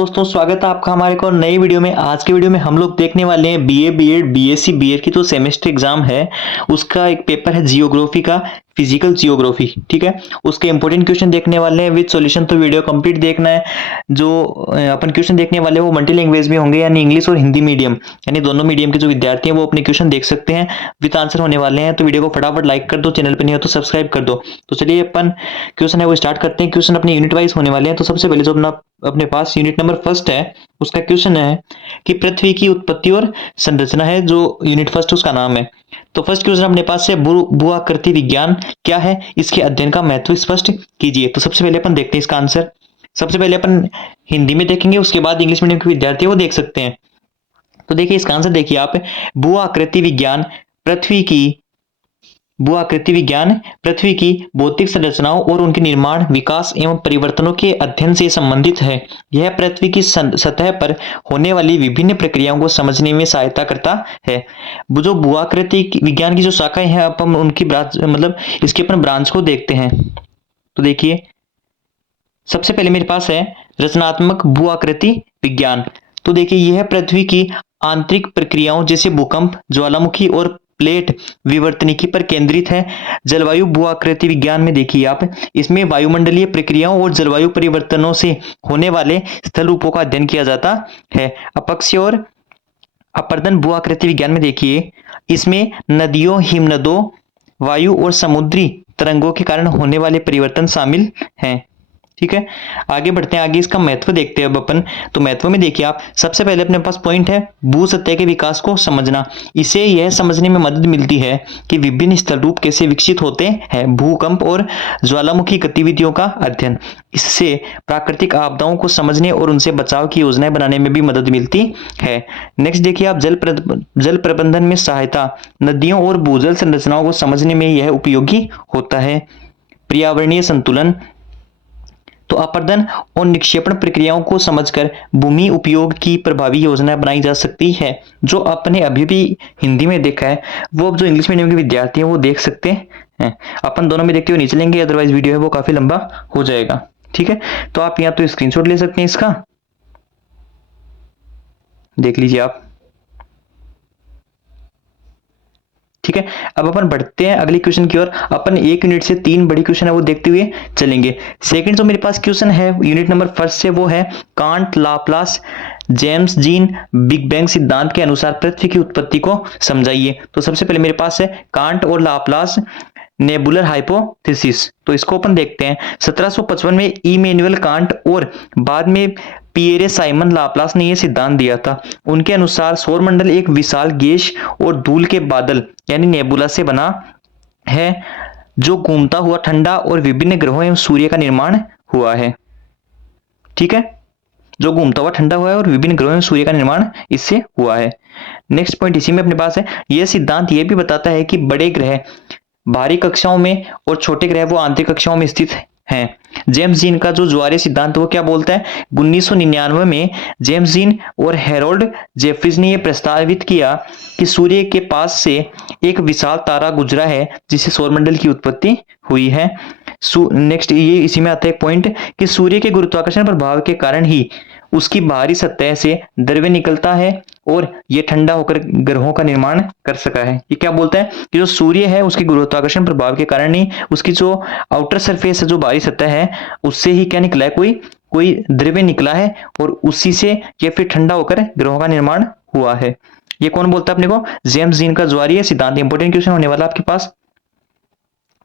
दोस्तों स्वागत है आपका हमारे को नई वीडियो में। आज के वीडियो में हम लोग देखने वाले हैं बीए बीएड बीएससी बीएड की जो सेमेस्टर एग्जाम है उसका एक पेपर है जियोग्राफी का, फिजिकल जियोग्राफी। ठीक है, उसके इंपॉर्टेंट क्वेश्चन देखने वाले हैं विद सॉल्यूशन। तो वीडियो कंप्लीट देखना है। जो अपन क्वेश्चन देखने वाले हैं वो मल्टी लैंग्वेज में होंगे, यानी इंग्लिश और हिंदी मीडियम, यानी दोनों मीडियम के जो विद्यार्थी हैं वो अपने क्वेश्चन देख सकते हैं, विद आंसर होने वाले हैं। तो वीडियो को फटाफट लाइक कर दो, चैनल पर नहीं हो तो सब्सक्राइब कर दो। तो चलिए अपन क्वेश्चन है वो स्टार्ट करते हैं। क्वेश्चन अपने यूनिट वाइज होने वाले हैं। तो सबसे पहले जो अपने पास यूनिट नंबर फर्स्ट है उसका क्वेश्चन है कि पृथ्वी की उत्पत्ति और संरचना है, जो यूनिट फर्स्ट उसका नाम है। तो फर्स्ट क्वेश्चन अपने पास है भू-आकृति विज्ञान क्या है, इसके अध्ययन का महत्व स्पष्ट कीजिए। तो सबसे पहले अपन देखते हैं इसका आंसर। सबसे पहले अपन हिंदी में देखेंगे, उसके बाद इंग्लिश मीडियम के विद्यार्थी वो देख सकते हैं। तो देखिए इसका आंसर देखिए आप, भू आकृति विज्ञान पृथ्वी की भू आकृति विज्ञान पृथ्वी की भौतिक संरचनाओं और उनके निर्माण, विकास एवं परिवर्तनों के अध्ययन से संबंधित है। यह पृथ्वी की सतह पर होने वाली विभिन्न प्रक्रियाओं को समझने में सहायता करता है। जो भू आकृति विज्ञान की जो शाखाएं हैं, अपन उनकी ब्रांच मतलब इसके अपन ब्रांच को देखते हैं। तो देखिए सबसे पहले मेरे पास है रचनात्मक भू आकृति विज्ञान। तो देखिए यह पृथ्वी की आंतरिक प्रक्रियाओं जैसे भूकंप, ज्वालामुखी और प्लेट विवर्तनिकी पर केंद्रित है। जलवायु भू आकृति विज्ञान में देखिए आप, इसमें वायुमंडलीय प्रक्रियाओं और जलवायु परिवर्तनों से होने वाले स्थल रूपों का अध्ययन किया जाता है। अपक्षय और अपर्दन भू आकृति विज्ञान में देखिए, इसमें नदियों, हिमनदों, वायु और समुद्री तरंगों के कारण होने वाले परिवर्तन शामिल हैं। ठीक है, आगे बढ़ते हैं। आगे इसका महत्व देखते हैं अब अपन। तो महत्व में देखिए आप, सबसे पहले अपने पास पॉइंट है भू सतह के विकास को समझना। इसे यह समझने में मदद मिलती है कि विभिन्न स्थल रूप कैसे विकसित होते हैं। भूकंप और ज्वालामुखी गतिविधियों का अध्ययन, इससे प्राकृतिक आपदाओं को समझने और उनसे बचाव की योजनाएं बनाने में भी मदद मिलती है। नेक्स्ट देखिए आप, जल प्रबंधन में सहायता, नदियों और भूजल संरचनाओं को समझने में यह उपयोगी होता है। पर्यावरणीय संतुलन, तो अपर्दन और निक्षेपण प्रक्रियाओं को समझकर भूमि उपयोग की प्रभावी योजना बनाई जा सकती है। जो अपने अभी भी हिंदी में देखा है वो अब जो इंग्लिश मीडियम के विद्यार्थी हैं वो देख सकते हैं। अपन दोनों में देखते हुए नहीं चलेंगे, अदरवाइज वीडियो है वो काफी लंबा हो जाएगा। ठीक है, तो आप यहाँ तो स्क्रीनशॉट ले सकते हैं इसका, देख लीजिए आप। ठीक है, अब अपन बढ़ते हैं अगले क्वेश्चन की ओर। अपन एक यूनिट से 3 बड़ी क्वेश्चन है वो देखते हुए चलेंगे। सेकंड जो मेरे पास क्वेश्चन है यूनिट नंबर फर्स्ट से वो है can't, Laplace, James gene big bang सिद्धांत के अनुसार पृथ्वी की उत्पत्ति को समझाइए। तो सबसे पहले मेरे पास है कांट और लाप्लास नेबुलर हाइपोथेसिस। तो इसको अपन देखते हैं। 1755 में इमैनुअल कांट और बाद में पिएरे साइमन लाप्लास ने यह सिद्धांत दिया था। उनके अनुसार सौरमंडल एक विशाल गैस और धूल के बादल यानी नेबुला से बना है, जो घूमता हुआ ठंडा और विभिन्न ग्रहों एवं सूर्य का निर्माण हुआ है। ठीक है, जो घूमता हुआ ठंडा हुआ है और विभिन्न ग्रहों एवं सूर्य का निर्माण इससे हुआ है। नेक्स्ट पॉइंट इसी में अपने पास है, यह सिद्धांत यह भी बताता है कि बड़े ग्रह बाहरी कक्षाओं में और छोटे ग्रह वो आंतरिक कक्षाओं में स्थित हैं। जेम्स जीन का जो ज्वारीय सिद्धांत वो क्या बोलता है, 1999 में जेम्स जीन और हेरोल्ड जेफरीज ने यह प्रस्तावित किया कि सूर्य के पास से एक विशाल तारा गुजरा है जिससे सौरमंडल की उत्पत्ति हुई है। नेक्स्ट ये इसी में आता है एक पॉइंट कि सूर्य के गुरुत्वाकर्षण प्रभाव के कारण ही उसकी बाहरी सतह से द्रव्य निकलता है और यह ठंडा होकर ग्रहों का निर्माण कर सका है। ये क्या बोलता है कि जो सूर्य है उसके गुरुत्वाकर्षण प्रभाव के कारण ही उसकी जो आउटर सरफेस है, जो बाहरी सतह है, उससे ही क्या निकला है, कोई द्रव्य निकला है और उसी से यह फिर ठंडा होकर ग्रहों का निर्माण हुआ है। ये कौन बोलता है अपने को, जेम्स जीन का ज्वारीय सिद्धांत। इंपोर्टेंट क्वेश्चन होने वाला आपके पास।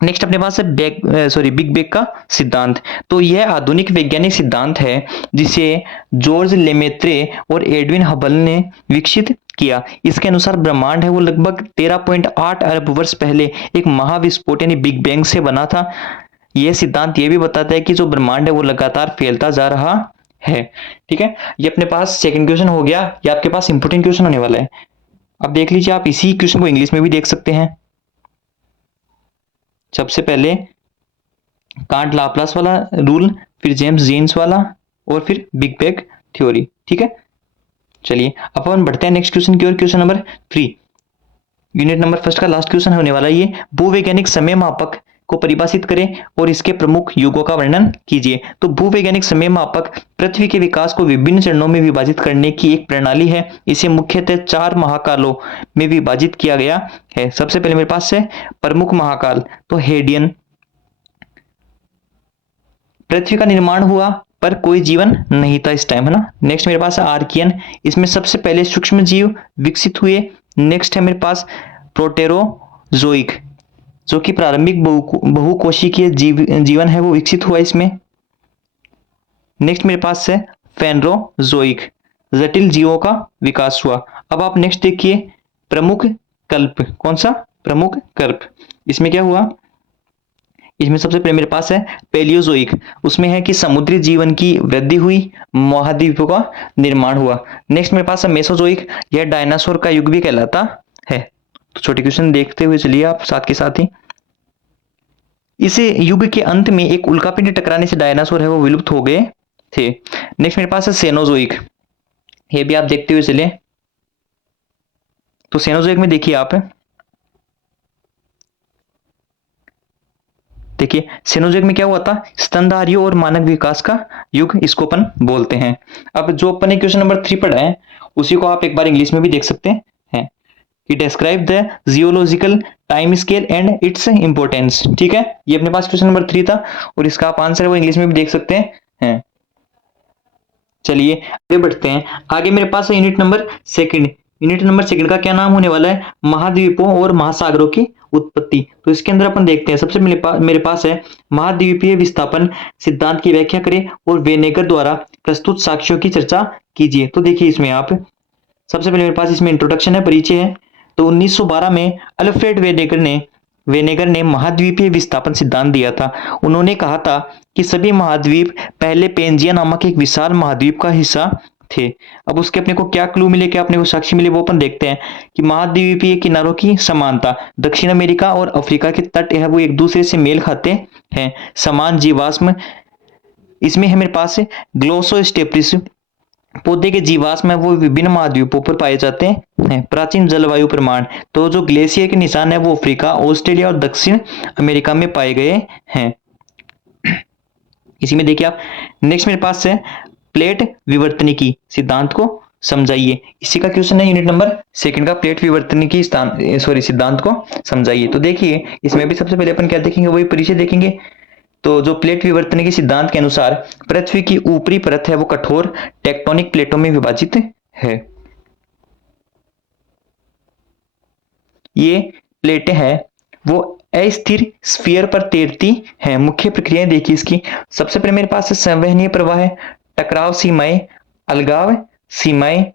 नेक्स्ट अपने पास है बिग बैंग का सिद्धांत। तो यह आधुनिक वैज्ञानिक सिद्धांत है जिसे जॉर्ज लेमेत्रे और एडविन हबल ने विकसित किया। इसके अनुसार ब्रह्मांड है वो लगभग 13.8 अरब वर्ष पहले एक महाविस्फोट यानी बिग बैंग से बना था। यह सिद्धांत यह भी बताता है कि जो ब्रह्मांड है वो लगातार फैलता जा रहा है। ठीक है, ये अपने पास सेकंड क्वेश्चन हो गया। ये आपके पास इंपोर्टेंट क्वेश्चन होने वाला है। अब देख लीजिए आप, इसी क्वेश्चन को इंग्लिश में भी देख सकते हैं। सबसे पहले कांट लाप्लास वाला रूल, फिर जेम्स जीन्स वाला और फिर बिग बैंग थ्योरी। ठीक है, चलिए अब अपन बढ़ते हैं नेक्स्ट क्वेश्चन की ओर। Question number 3 unit number first का लास्ट क्वेश्चन होने वाला है ये, भूवैज्ञानिक समय मापक को परिभाषित करें और इसके प्रमुख युगों का वर्णन कीजिए। तो भूवैज्ञानिक समय मापक पृथ्वी के विकास को विभिन्न चरणों में विभाजित करने की एक प्रणाली है। इसे मुख्यतः 4 महाकालों में विभाजित किया गया है। सबसे पहले मेरे पास है प्रमुख महाकाल, तो हेडियन, पृथ्वी का निर्माण हुआ पर कोई जीवन नहीं था इस टाइम, है ना। नेक्स्ट मेरे पास है आर्कियन, इसमें सबसे पहले सूक्ष्म जीव विकसित हुए। नेक्स्ट है मेरे पास प्रोटेरोजोइक, जो कि प्रारंभिक बहुकोशिकीय जीवन है वो विकसित हुआ इसमें। नेक्स्ट मेरे पास है फेनरोजोइक, जटिल जीवों का विकास हुआ। अब आप नेक्स्ट देखिए प्रमुख कल्प, कौन सा, प्रमुख कल्प, इसमें क्या हुआ, इसमें सबसे पहले मेरे पास है पेलियोजोइक, उसमें है कि समुद्री जीवन की वृद्धि हुई, महाद्वीपों का निर्माण हुआ। नेक्स्ट मेरे पास है मेसोजोइक, यह डायनासोर का युग भी कहलाता है। तो छोटे क्वेश्चन देखते हुए चलिए आप साथ के साथ ही। इस युग के अंत में एक उल्कापिंड टकराने से डायनासोर है वो विलुप्त हो गए थे। नेक्स्ट मेरे पास है सेनोजोइक, ये भी आप देखते हुए चले। तो सेनोजोइक में देखिए आप, देखिए सेनोजोइक में क्या हुआ था, स्तनधारियों और मानव विकास का युग इसको अपन बोलते हैं। अब जो अपन ने क्वेश्चन नंबर 3 पढ़ा है उसी को आप एक बार इंग्लिश में भी देख सकते हैं कि describe the geological time scale and its importance. ठीक है, ये अपने पास क्वेश्चन नंबर 3 था और इसका आप आंसर वो इंग्लिश में भी देख सकते हैं। चलिए आगे बढ़ते हैं। आगे मेरे पास है यूनिट नंबर 2। यूनिट नंबर 2 का क्या नाम होने वाला है, महाद्वीपों और महासागरों की उत्पत्ति। तो इसके अंदर अपन देखते हैं, सबसे मेरे पास है महाद्वीपीय विस्थापन सिद्धांत की व्याख्या करें और वेनेगर द्वारा प्रस्तुत साक्ष्यों की चर्चा कीजिए। तो देखिए इसमें आप, सबसे पहले मेरे पास इसमें इंट्रोडक्शन है, परिचय है। तो 1912 में अल्फ्रेड वेनेगर ने महाद्वीपीय विस्थापन सिद्धांत दिया था। उन्होंने कहा था कि सभी महाद्वीप पहले पेंजिया नामक एक विशाल महाद्वीप का हिस्सा थे। अब उसके अपने को क्या क्लू मिले, क्या अपने को साक्ष्य मिले, वो अपन देखते हैं कि महाद्वीपीय किनारों की समानता, दक्षिण अमेरिका और अफ्रीका के तट है वो एक दूसरे से मेल खाते हैं, समान जीवाश्म, इसमें है मेरे पास ग्लोसोस्टेपिस, पौधे के जीवाश्म है वो विभिन्न महाद्वीपों पर पाए जाते हैं। प्राचीन जलवायु प्रमाण, तो जो ग्लेशियर के निशान है वो अफ्रीका, ऑस्ट्रेलिया और दक्षिण अमेरिका में पाए गए हैं। इसी में देखिए आप, नेक्स्ट मेरे पास है प्लेट विवर्तनिकी सिद्धांत को समझाइए। इसी का क्वेश्चन है यूनिट नंबर 2 का, प्लेट विवर्तनिकी सिद्धांत को समझाइए। तो देखिए इसमें भी सबसे पहले अपन क्या देखेंगे, वही परिचय देखेंगे। तो जो प्लेट विवर्तनिकी सिद्धांत के अनुसार पृथ्वी की ऊपरी परत है वो कठोर टेक्टोनिक प्लेटों में विभाजित है। ये प्लेटें हैं वो अस्थिर स्फीयर पर तैरती हैं। मुख्य प्रक्रियाएं देखिए इसकी, सबसे पहले मेरे पास संवहनीय प्रवाह है, टकराव सीमाएं, अलगाव सीमाएं।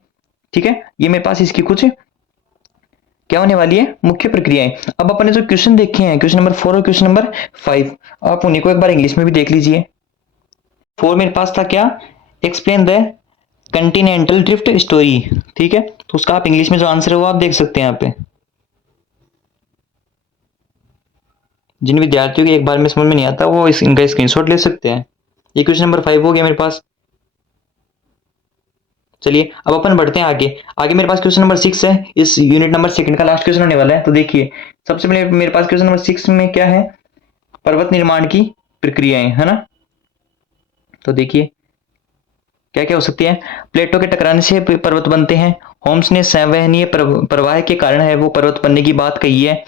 ठीक है, ये मेरे पास इसकी कुछ क्या होने वाली है, मुख्य प्रक्रियाएं। अब अपने जो क्वेश्चन देखे हैं, क्वेश्चन नंबर 4 और क्वेश्चन नंबर 5, आप उन्हीं को एक बार इंग्लिश में भी देख लीजिए। 4 मेरे पास था क्या, explain the Continental drift story. ठीक है, तो उसका आप इंग्लिश में जो आंसर है वो आप देख सकते हैं यहाँ पे। जिन विद्यार्थियों के एक बार में समझ में नहीं आता वो इनका स्क्रीनशॉट ले सकते हैं। ये क्वेश्चन नंबर 5 हो गया मेरे पास। चलिए अब अपन बढ़ते हैं आगे मेरे पास क्वेश्चन नंबर 6 है, इस यूनिट नंबर 2 का लास्ट क्वेश्चन होने वाला है। तो देखिए सबसे पहले मेरे पास क्वेश्चन नंबर 6 में क्या है, पर्वत निर्माण की प्रक्रियाएं, है ना। तो देखिए क्या क्या हो सकती है, प्लेटों के टकराने से पर्वत बनते हैं। होम्स ने संवहनीय प्रवाह के कारण है वो पर्वत बनने की बात कही है।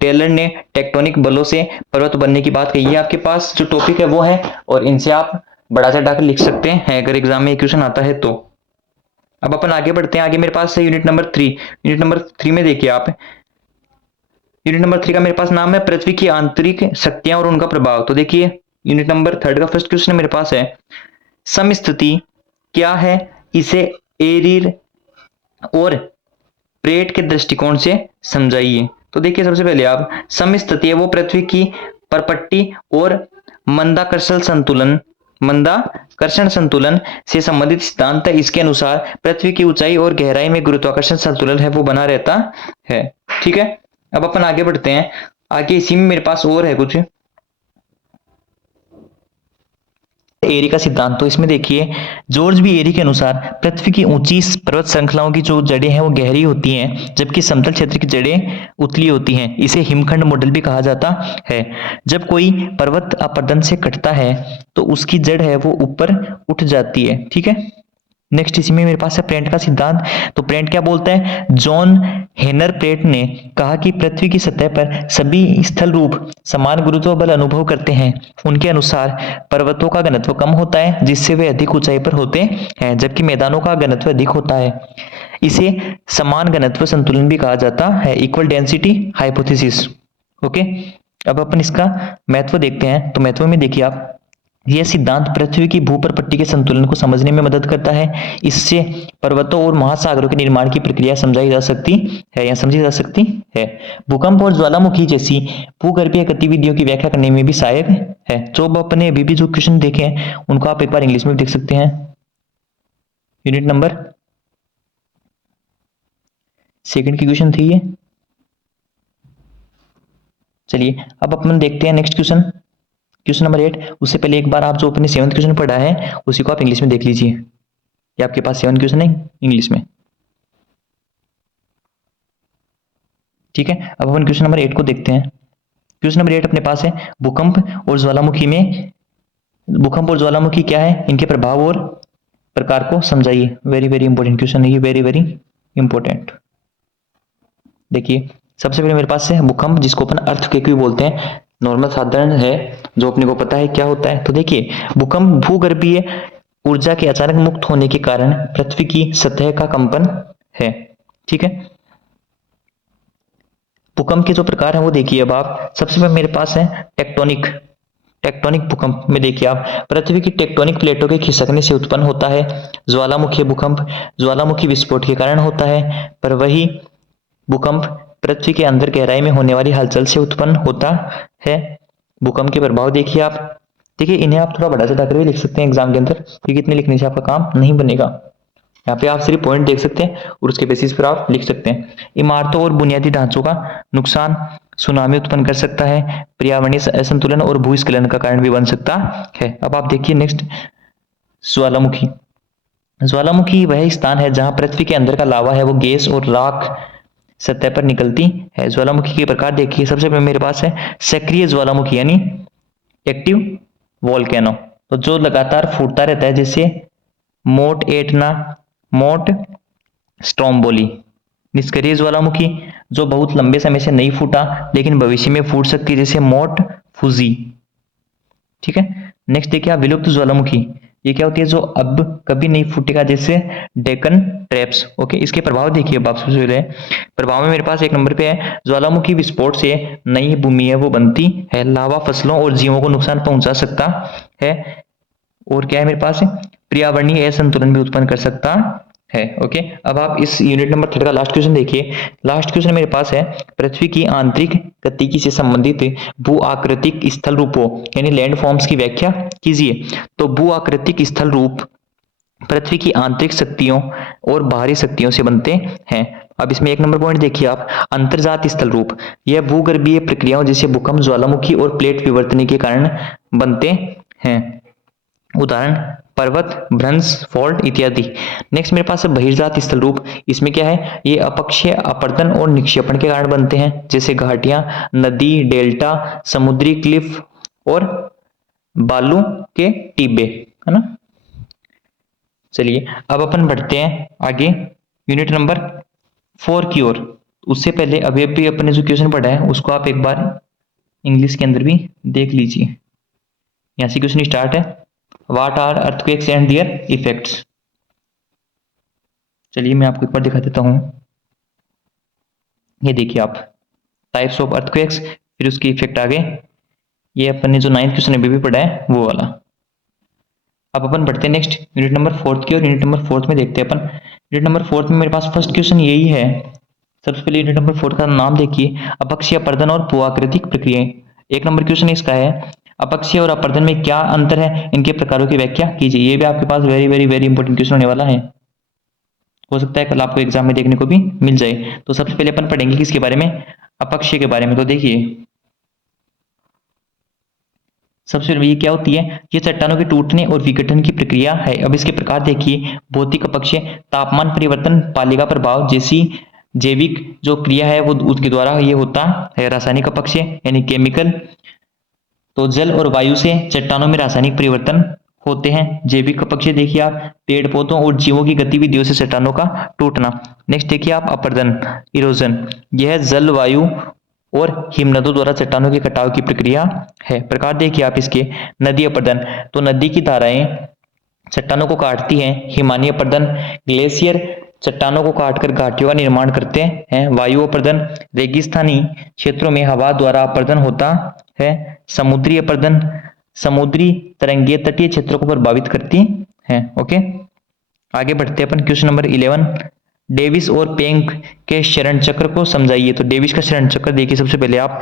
टेलर ने टेक्टोनिक बलों से पर्वत बनने की बात कही है। आपके पास जो टॉपिक है वो है, और इनसे आप बड़ा चढ़ा कर लिख सकते हैं अगर एग्जाम में क्वेश्चन आता है तो। अब अपन आगे बढ़ते हैं, आगे मेरे पास है यूनिट नंबर 3। यूनिट नंबर 3 में देखिए आप, यूनिट नंबर 3 का मेरे पास नाम है पृथ्वी की आंतरिक शक्तियां और उनका प्रभाव। तो देखिए यूनिट नंबर 3 का फर्स्ट क्वेश्चन मेरे पास है, समस्थिति क्या है, इसे एरिर और प्रेट के दृष्टिकोण से समझाइए। तो देखिए सबसे पहले आप, समस्थिति है वो पृथ्वी की परपट्टी और मंदाकर्षण संतुलन से संबंधित सिद्धांत है। इसके अनुसार पृथ्वी की ऊंचाई और गहराई में गुरुत्वाकर्षण संतुलन है वो बना रहता है। ठीक है, अब अपन आगे बढ़ते हैं, आगे इसी में मेरे पास और है कुछ, एरी का सिद्धांत। तो इसमें देखिए जॉर्ज बी एरी के अनुसार पृथ्वी की ऊंची पर्वत श्रृंखलाओं की जो जड़ें हैं वो गहरी होती हैं, जबकि समतल क्षेत्र की जड़ें उतली होती हैं। इसे हिमखंड मॉडल भी कहा जाता है। जब कोई पर्वत अपरदन से कटता है तो उसकी जड़ है वो ऊपर उठ जाती है। ठीक है, नेक्स्ट इसी में मेरे पास है प्रेंट का सिद्धांत। तो प्रेंट क्या बोलता है, जॉन हेनर प्रेंट ने कहा कि पृथ्वी की सतह पर सभी स्थल रूप समान गुरुत्व बल अनुभव करते हैं। उनके अनुसार पर्वतों का घनत्व कम होता है जिससे वे अधिक ऊंचाई पर होते हैं, जबकि मैदानों का घनत्व अधिक होता है। इसे समान घनत्व संतुलन भी कहा जाता है, इक्वल डेंसिटी हाइपोथेसिस। ओके, अब अपन इसका महत्व देखते हैं। तो महत्व में देखिए आप, यह सिद्धांत पृथ्वी की भूप्रपट्टी के संतुलन को समझने में मदद करता है। इससे पर्वतों और महासागरों के निर्माण की प्रक्रिया समझाई जा सकती है या समझी जा सकती है। भूकंप और ज्वालामुखी जैसी भूगर्भीय गतिविधियों की व्याख्या करने में भी सहायक है। जो अब अपने अभी भी जो क्वेश्चन देखे हैं उनको आप एक बार इंग्लिश में भी देख सकते हैं। यूनिट नंबर 2 की क्वेश्चन थी ये। चलिए अब अपन देखते हैं नेक्स्ट क्वेश्चन, क्वेश्चन नंबर 8। उससे पहले एक बार आप जो अपने 7th क्वेश्चन पढ़ा है उसी को आप इंग्लिश में देख लीजिए। ये आपके पास 7 क्वेश्चन है इंग्लिश में। ठीक है, अब अपन क्वेश्चन नंबर 8 को देखते हैं। क्वेश्चन नंबर 8 अपने पास है, भूकंप और ज्वालामुखी क्या है, इनके प्रभाव और प्रकार को समझाइए। वेरी वेरी इंपॉर्टेंट क्वेश्चन है ये, वेरी वेरी इंपॉर्टेंट। देखिए सबसे पहले मेरे पास है भूकंप, जिसको अपन अर्थक्वेक भी बोलते हैं। नॉर्मल साधारण है जो अपने को पता है क्या होता है। तो देखिए भूकंप भूगर्भीय ऊर्जा के अचानक मुक्त होने के कारण पृथ्वी की सतह का कंपन है। ठीक है, भूकंप के जो प्रकार हैं वो देखिए अब आप। सबसे पहले मेरे पास है टेक्टोनिक भूकंप में देखिए आप, पृथ्वी की टेक्टोनिक प्लेटों के खिसकने से उत्पन्न होता है। ज्वालामुखी भूकंप ज्वालामुखी विस्फोट के कारण होता है, पर वही भूकंप पृथ्वी के अंदर गहराई में होने वाली हलचल से उत्पन्न होता है। भूकंप के प्रभाव देखिए आप। देखिए इन्हें आप थोड़ा बड़ा चढ़ा कर भी लिख सकते हैं एग्जाम के अंदर, क्योंकि इतने लिखने से आपका काम नहीं बनेगा। यहाँ पे आप सिर्फ पॉइंट देख सकते हैं और उसके बेसिस पर आप लिख सकते हैं। इमारतों और बुनियादी ढांचों का नुकसान, सुनामी उत्पन्न कर सकता है, पर्यावरणीय असंतुलन और भूस्खलन का कारण भी बन सकता है। अब आप देखिए नेक्स्ट, ज्वालामुखी वह स्थान है जहां पृथ्वी के अंदर का लावा है वो गैस और राख सतह पर निकलती है। ज्वालामुखी के प्रकार देखिए, सबसे पहले मेरे पास है सक्रिय ज्वालामुखी यानी एक्टिव वोल्केनो, तो जो लगातार फूटता रहता है, जैसे मोट एटना, मोट स्ट्रोम्बोली। निष्क्रिय ज्वालामुखी जो बहुत लंबे समय से नहीं फूटा लेकिन भविष्य में फूट सकती है, जैसे मोट फुजी। ठीक है, नेक्स्ट देखिए आप विलुप्त ज्वालामुखी, ये क्या होती है, जो अब कभी नहीं फूटेगा, जैसे डेक्कन ट्रैप्स। ओके, इसके प्रभाव देखिए अब आप सबसे पहले प्रभाव में मेरे पास 1 नंबर पे है, ज्वालामुखी विस्फोट से नई भूमि है वो बनती है, लावा फसलों और जीवों को नुकसान पहुंचा सकता है, और क्या है मेरे पास पर्यावरणीय असंतुलन भी उत्पन्न कर सकता है। ओके, अब आप इस यूनिट नंबर 3 का लास्ट क्वेश्चन देखिए। लास्ट क्वेश्चन मेरे पास है, पृथ्वी की आंतरिक गतिकी से संबंधित भू आकृतिक स्थल रूपों यानी लैंड फॉर्म्स की व्याख्या कीजिए। तो भू आकृतिक स्थल रूप पृथ्वी की आंतरिक शक्तियों और बाहरी शक्तियों से बनते हैं। अब इसमें 1 नंबर पॉइंट देखिए आप, अंतर्जात स्थल रूप, यह भूगर्भीय प्रक्रियाओं जैसे भूकंप, ज्वालामुखी और प्लेट विवर्तन के कारण बनते हैं। उदाहरण पर्वत, भ्रंश, फॉल्ट इत्यादि। नेक्स्ट मेरे पास है बहिर्जात स्थल रूप, इसमें क्या है, ये अपक्षय अपरदन और निक्षेपण के कारण बनते हैं, जैसे घाटियां, नदी, डेल्टा, समुद्री क्लिफ और बालू के टिब्बे, है ना। चलिए अब अपन बढ़ते हैं आगे यूनिट नंबर 4 की ओर। उससे पहले अभी अभी अपने जो क्वेश्चन पढ़ा है उसको आप एक बार इंग्लिश के अंदर भी देख लीजिए। यहाँ से क्वेश्चन स्टार्ट है, what are earthquakes and their effects. चलिए मैं आपको एक बार दिखा देता हूं। ये देखिए आप, टाइप्स ऑफ अर्थक्वेक्स, फिर उसके इफेक्ट आगे। ये अपन ने जो 9th क्वेश्चन अभी भी पढ़ा है वो वाला। अब अपन बढ़ते हैं नेक्स्ट यूनिट नंबर 4 की, और यूनिट नंबर 4 में देखते हैं अपन। यूनिट नंबर 4 में मेरे पास फर्स्ट क्वेश्चन यही है। सबसे पहले यूनिट नंबर 4 का नाम देखिए, अपक्षीय अपरदन और भूआकृतिक प्रक्रियाएं। 1 नंबर क्वेश्चन इसका है, अपक्षीय और अपरदन में क्या अंतर है, इनके प्रकारों की व्याख्या कीजिए। ये भी आपके पास very very very important question होने वाला है, हो सकता है कल आपको एग्जाम में देखने को भी मिल जाए। तो सबसे पहले अपन पढ़ेंगे किसके बारे में, अपक्षीय के बारे में। तो देखिए सबसे पहले ये क्या होती है, ये चट्टानों के टूटने और विघटन की प्रक्रिया है। अब इसके प्रकार देखिए, भौतिक अपक्षय, तापमान परिवर्तन, पालिका प्रभाव जैसी जैविक जो क्रिया है वो उसके द्वारा ये होता है। रासायनिक अपक्षय यानी केमिकल, तो जल और वायु से चट्टानों में रासायनिक परिवर्तन होते हैं। जैविक अपक्षय देखिए आप, पेड़ पौधों और जीवों की गतिविधियों से चट्टानों का टूटना। नेक्स्ट देखिए आप, अपरदन, इरोजन, यह जल, वायु और हिमनदों द्वारा चट्टानों के कटाव की प्रक्रिया है। प्रकार देखिए आप इसके, नदी अपरदन, तो नदी की धाराएं चट्टानों को काटती हैं। हिमानी अपरदन, ग्लेशियर चट्टानों को काटकर घाटियों का निर्माण करते हैं। वायु अपरदन, रेगिस्तानी क्षेत्रों में हवा द्वारा अपरदन होता है। समुद्री अपरदन, समुद्री तरंगें तटीय क्षेत्रों को प्रभावित करती हैं। ओके, आगे बढ़ते हैं अपन क्वेश्चन नंबर 11। डेविस और पेंक के क्षरण चक्र को समझाइए। तो डेविस का क्षरण चक्र देखिए, सबसे पहले आप,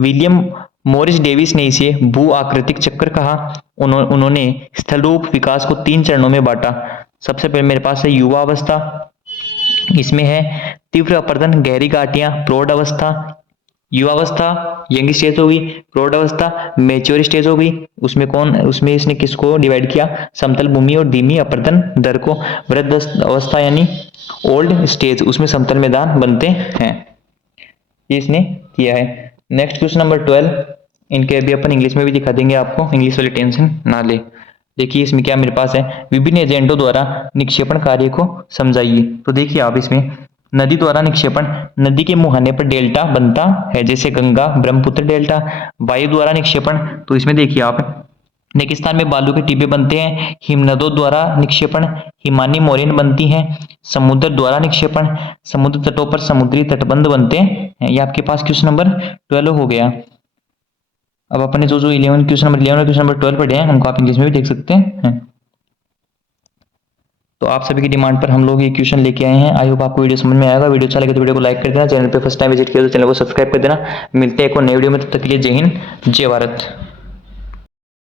विलियम मॉरिस डेविस ने इसे भू आकृतिक चक्र कहा। उन्होंने स्थल रूप विकास को 3 चरणों में बांटा। सबसे पहले मेरे पास है युवा अवस्था, इसमें है तीव्र अपरदन, गहरी घाटियां, प्रौढ़ अवस्था, युवावस्था यंग स्टेज हो गई, प्रौढ़ अवस्था मेच्योर स्टेज हो गई। उसमें इसने किसको डिवाइड किया, समतल भूमि और धीमी अपरदन दर को। वृद्ध अवस्था यानी ओल्ड स्टेज, उसमें समतल मैदान बनते हैं। ये इसने किया है। नेक्स्ट क्वेश्चन नंबर 12, इनके अभी अपन इंग्लिश में भी दिखा देंगे आपको, इंग्लिश वाली टेंशन ना ले। देखिए इसमें क्या मेरे पास है, विभिन्न एजेंटों द्वारा निक्षेपण कार्य को समझाइए। तो देखिए आप इसमें, नदी द्वारा निक्षेपण, नदी के मुहाने पर डेल्टा बनता है, जैसे गंगा ब्रह्मपुत्र डेल्टा। वायु द्वारा निक्षेपण, तो इसमें देखिए आप, रेगिस्तान में बालू के टिब्बे बनते हैं। हिमनदों द्वारा निक्षेपण, हिमानी मोरेन बनती हैं। समुद्र द्वारा निक्षेपण, समुद्र तटों पर समुद्री तटबंध बनते हैं। ये आपके पास क्वेश्चन नंबर 12 हो गया। अब अपने जो 11 क्वेश्चन नंबर 11 और क्वेश्चन नंबर 12 पढ़े हैं, उनको आप इंग्लिश में भी देख सकते हैं। तो आप सभी की डिमांड पर हम लोग ये क्वेश्चन लेके आए हैं। आई होप आपको वीडियो समझ में आएगा। वीडियो अच्छा लगे तो वीडियो को लाइक कर देना, चैनल पे फर्स्ट टाइम विजिट किया तो चैनल को सब्सक्राइब कर देना। मिलते हैं एक और नई वीडियो में, तब तक के लिए जय हिंद, जय भारत।